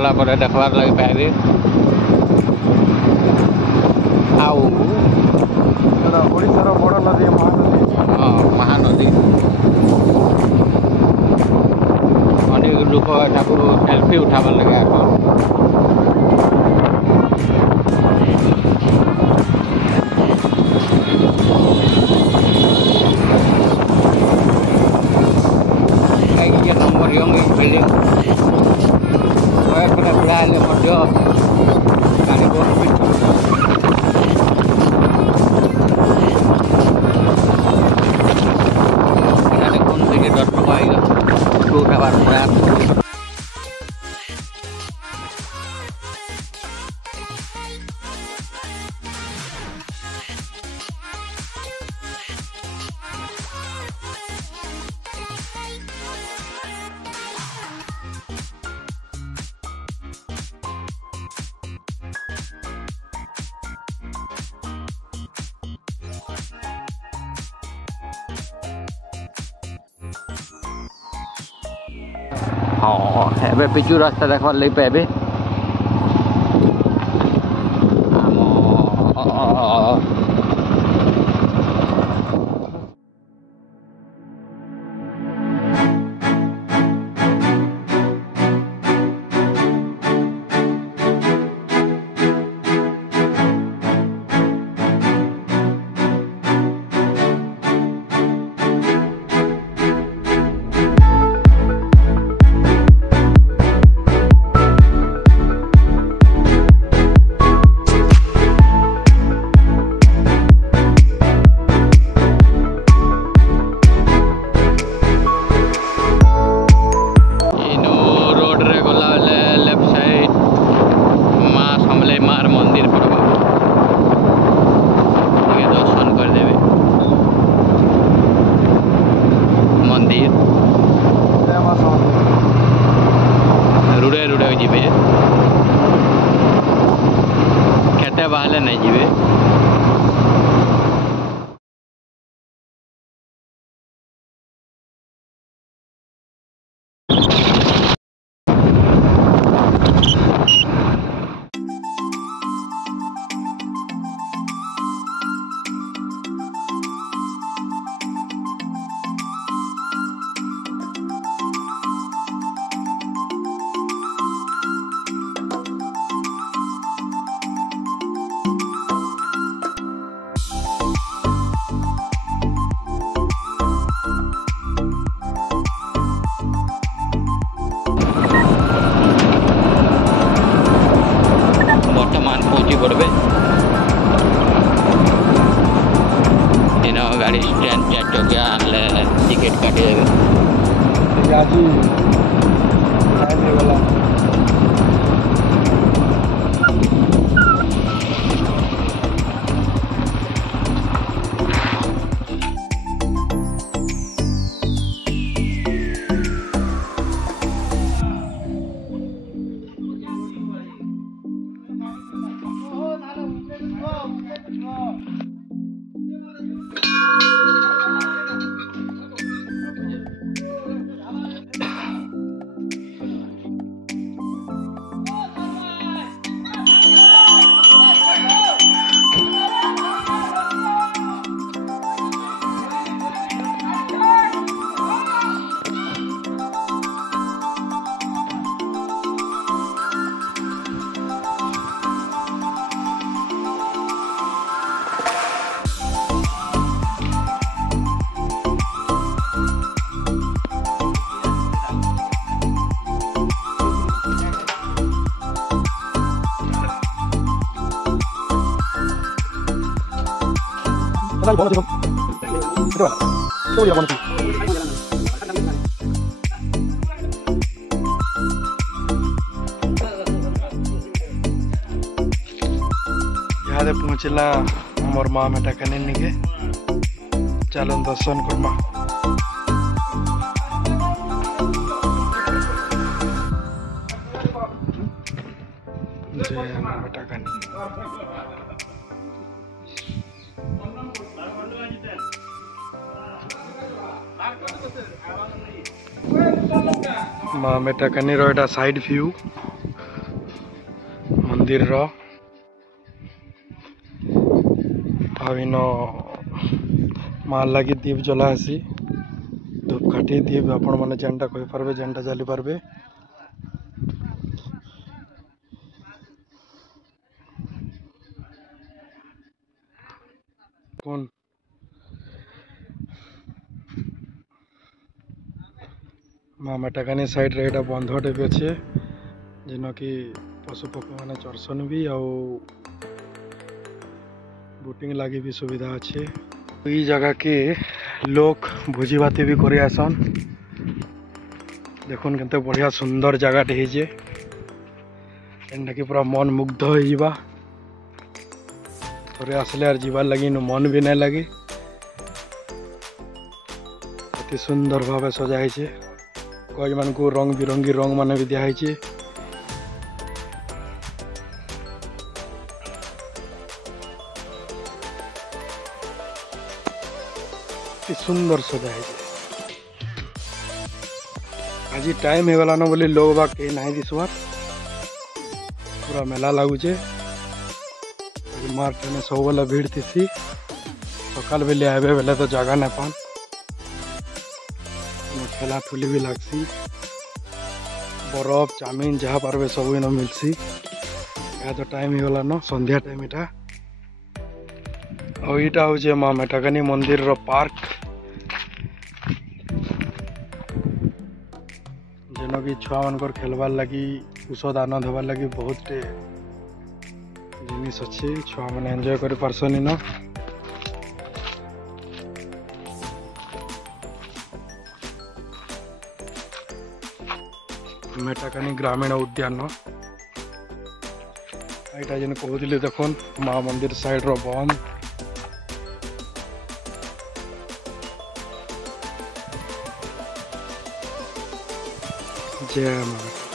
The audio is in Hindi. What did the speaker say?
गला पर देखबार लगे पाइबे। ओडिशार बड़ नदी महानदी। हाँ महानदी अनेक लोक सेल्फी उठाबार लगे आस नंबर यंग बिल्डिंग बेड़ा हेल्ले गाड़ी बहुत देखुन से दर्शक आएगा उठाबार प्रयास हाँ एबे पिचु रास्ता देखबार लगे पाइबे। रुड़े रुड़े जीवे खेते बाहले नहीं जीवे। पड़े गाड़ी स्टैंड 4 चकिया आनले टिकेट काटे यहाँ पहुँचला मोर माँ मेटा कने के चलन दर्शन करमा। जय माँ मेटा कने माँ मेटा कने रो एटा साइड व्यू मंदिर रो आविन माँ लगी दीप जलासी धूपकाठी दीप आपण मैंने जेनटा कही पार्बे जेनटा जली पार्बे। कौन माँ मेटाकानी साइड रे एटा बंधटे भी अच्छे जेन कि पशु पक्षी मैंने चरसन भी आउ बोटिंग लगी भी सुविधा अच्छे। ई जगह के लोग भोजी भाती भी कर आसन देखुन केते बढ़िया सुंदर जगह है एंटा कि पूरा मन मुग्ध हो जावा थोड़े आसले यार जीवार लगी मन भी नहीं लगे अति सुंदर भाव सजाई गज मान को रंग बिरंगी रंग मान भी दिखाई सुंदर सजाई आज टाइम हो गलान बोली लोग बा कहीं नहीं दिसवार पूरा मेला लगुचे मार्च में सब बेले भीड़ थी सकाल बेले आवे बेले तो जगह नहीं पान ठेला ठुली भी लगसी बरफ चाउमिन जहाँ पार्बे सब इन मिलसी या तो टाइम हो गलान संध्या टाइम इटा और इटा हूँ माँ मेटाकानी मंदिर रो पार्क जेन कि छुआ मानकर खेलबार लगी ଔଷଧ दान देवार लगी बहुत जिनिस अच्छे छुआ मैंने एंजॉय कर पारसन इन मेटाकानी ग्रामीण उद्यान यहाँ जेन कहते देखुन माँ मंदिर साइड रो बंद जय माँ।